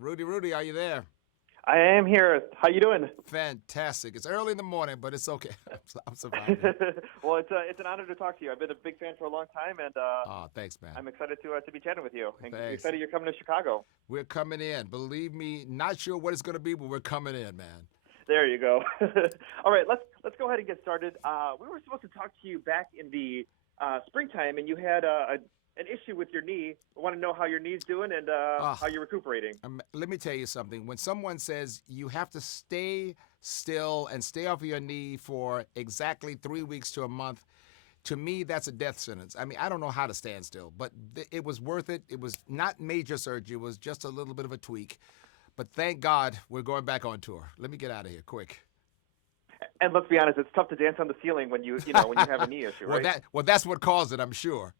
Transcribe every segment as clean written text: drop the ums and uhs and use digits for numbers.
Rudy, are you there? I am here. How you doing? Fantastic. It's early in the morning, but it's okay. I'm surviving. Well, it's an honor to talk to you. I've been a big fan for a long time, and Oh, thanks, man. I'm excited to be chatting with you. And Thanks. excited you're coming to Chicago. We're coming in. Believe me, not sure what it's going to be, but we're coming in, man. There you go. All right, let's go ahead and get started. We were supposed to talk to you back in the springtime, and you had an issue with your knee. I want to know how your knee's doing and how you're recuperating. Let me tell you something. When someone says you have to stay still and stay off of your knee for exactly 3 weeks to a month, to me, that's a death sentence. I mean, I don't know how to stand still, but it was worth it. It was not major surgery. It was just a little bit of a tweak. But thank God we're going back on tour. Let me get out of here quick. And let's be honest, it's tough to dance on the ceiling when you have a knee issue, right? That's what caused it, I'm sure.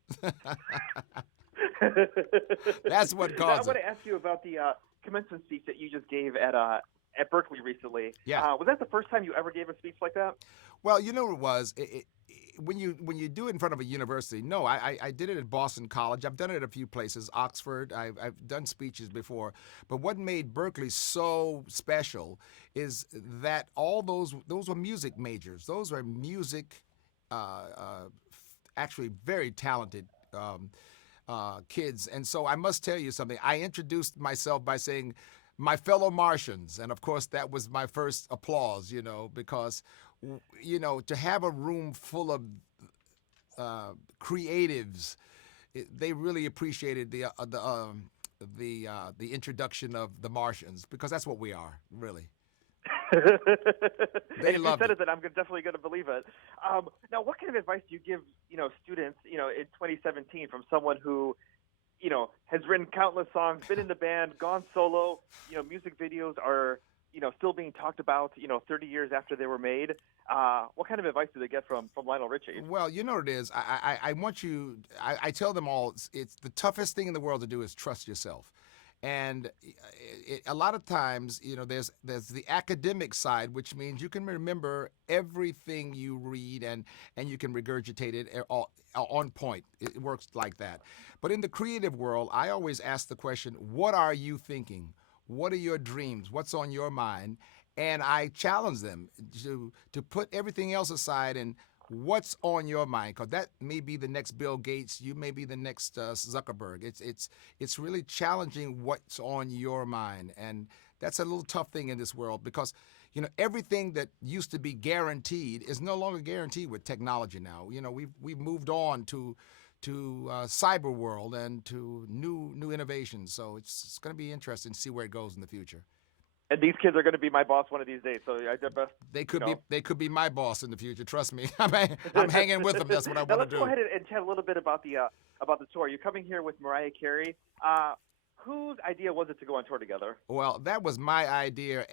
That's what Now, I caused want it. to ask you about the commencement speech that you just gave at Berkeley recently. Yeah. Was that the first time you ever gave a speech like that? Well, you know what it was. When you do it in front of a university, no, I did it at Boston College. I've done it at a few places, Oxford. I've done speeches before. But what made Berkeley so special is that all those were music majors. Those were music, actually very talented kids. And so I must tell you something. I introduced myself by saying, "My fellow Martians," and of course that was my first applause. Because to have a room full of creatives, they really appreciated the introduction of the Martians, because that's what we are, really. And if you loved said it. it, then I'm definitely going to believe it. Now, what kind of advice do you give, students, in 2017 from someone who, has written countless songs, been in the band, gone solo? Music videos are, still being talked about, 30 years after they were made. What kind of advice do they get from Lionel Richie? Well, you know what it is. I want you. I tell them all. It's the toughest thing in the world to do is trust yourself. And a lot of times, there's the academic side, which means you can remember everything you read and you can regurgitate it on point. It works like that. But in the creative world, I always ask the question, what are you thinking? What are your dreams? What's on your mind? And I challenge them to put everything else aside and what's on your mind, because that may be the next Bill Gates. You may be the next Zuckerberg. It's really challenging what's on your mind, and that's a little tough thing in this world, because everything that used to be guaranteed is no longer guaranteed with technology now. We've moved on to cyber world and to new innovations. So it's going to be interesting to see where it goes in the future. And these kids are going to be my boss one of these days. So I did best. They could be my boss in the future. Trust me. I'm hanging with them. That's what I Now want let's to do. go ahead and chat a little bit about the tour. You're coming here with Mariah Carey. Whose idea was it to go on tour together? Well, that was my idea.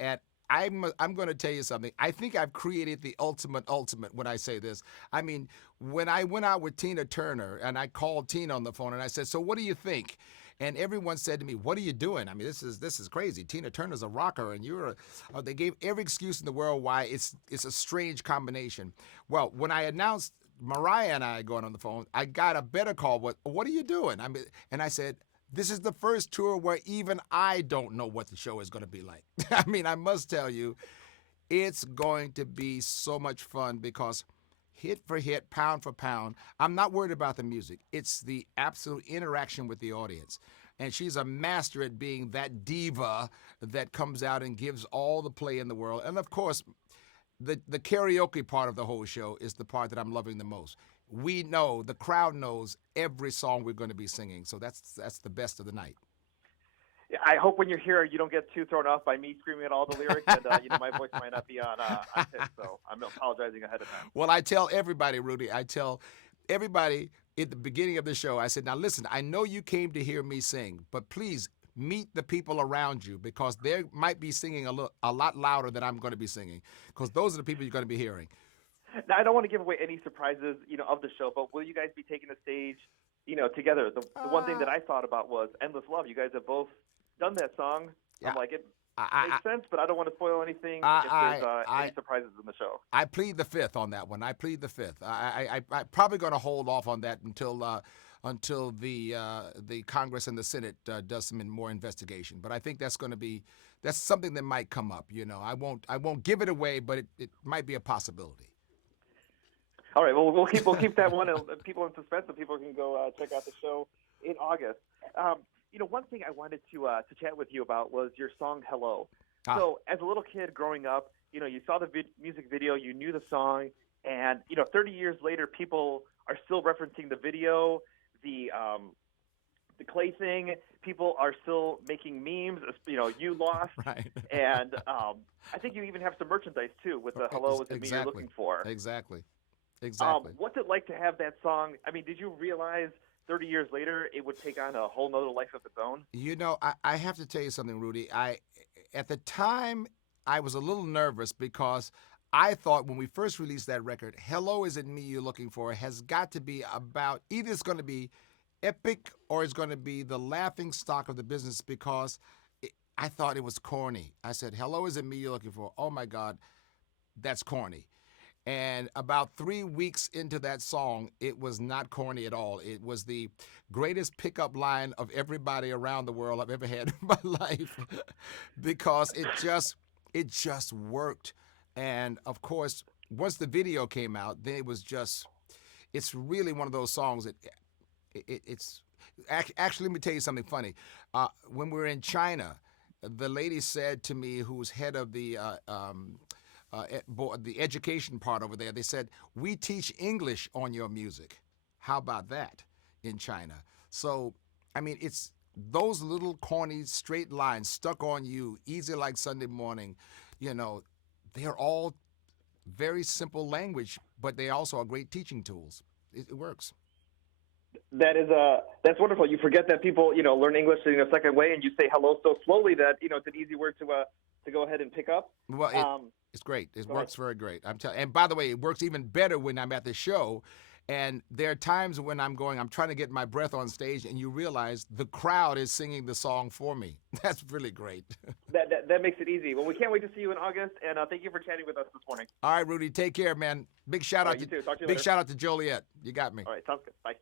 I'm going to tell you something. I think I've created the ultimate when I say this. I mean, when I went out with Tina Turner and I called Tina on the phone and I said, "So what do you think?" And everyone said to me, "What are you doing? I mean, this is crazy. Tina Turner's a rocker, and you're." They gave every excuse in the world why it's a strange combination. Well, when I announced Mariah and I going on the phone, I got a better call. What are you doing? I mean, and I said, "This is the first tour where even I don't know what the show is going to be like." I mean, I must tell you, it's going to be so much fun, because hit for hit, pound for pound, I'm not worried about the music. It's the absolute interaction with the audience. And she's a master at being that diva that comes out and gives all the play in the world. And of course, the karaoke part of the whole show is the part that I'm loving the most. We know, the crowd knows every song we're going to be singing. So that's the best of the night. I hope when you're here, you don't get too thrown off by me screaming at all the lyrics, and my voice might not be on pitch, so I'm apologizing ahead of time. Well, I tell everybody, Rudy, at the beginning of the show, I said, "Now listen, I know you came to hear me sing, but please meet the people around you, because they might be singing a lot louder than I'm going to be singing, because those are the people you're going to be hearing." Now, I don't want to give away any surprises, of the show, but will you guys be taking the stage, together? The one thing that I thought about was "Endless Love." You guys have both done that song. Yeah. I'm like, it makes sense, but I don't want to spoil anything if there's any surprises in the show. I plead the fifth on that one. I plead the fifth. I'm probably going to hold off on that until until the Congress and the Senate does some more investigation. But I think that's something that might come up. I won't give it away, but it might be a possibility. All right. Well, we'll keep that one. People in suspense, and people can go check out the show in August. One thing I wanted to chat with you about was your song "Hello." So, as a little kid growing up, you saw the music video, you knew the song, and 30 years later, people are still referencing the video, the clay thing. People are still making memes. You lost, right? And I think you even have some merchandise too with the "Hello" is the me you're looking for. Exactly. What's it like to have that song? I mean, did you realize 30 years later it would take on a whole nother life of its own? I have to tell you something, Rudy. At the time, I was a little nervous because I thought when we first released that record, "Hello Isn't Me You're Looking For" has got to be about, either it's going to be epic or it's going to be the laughing stock of the business, because I thought it was corny. I said, "Hello Isn't Me You're Looking For." Oh my God, that's corny. And about 3 weeks into that song, it was not corny at all. It was the greatest pickup line of everybody around the world I've ever had in my life, because it just worked. And of course, once the video came out, then it's really one of those songs that it's actually, let me tell you something funny. When we were in China, the lady said to me, who's head of the education part over there, they said, "We teach English on your music." How about that in China? So, I mean, it's those little corny straight lines stuck on you, easy like Sunday morning. They're all very simple language, but they also are great teaching tools. It works. That's wonderful. You forget that people learn English in a second way, and you say hello so slowly that it's an easy word to go ahead and pick up. Well, it's great. It works very great. And by the way, it works even better when I'm at the show. And there are times when I'm trying to get my breath on stage, and you realize the crowd is singing the song for me. That's really great. That makes it easy. Well, we can't wait to see you in August, and thank you for chatting with us this morning. All right, Rudy, take care, man. Big shout out you too. Talk to you big later. shout out to Joliet. You got me. All right, sounds good. Bye.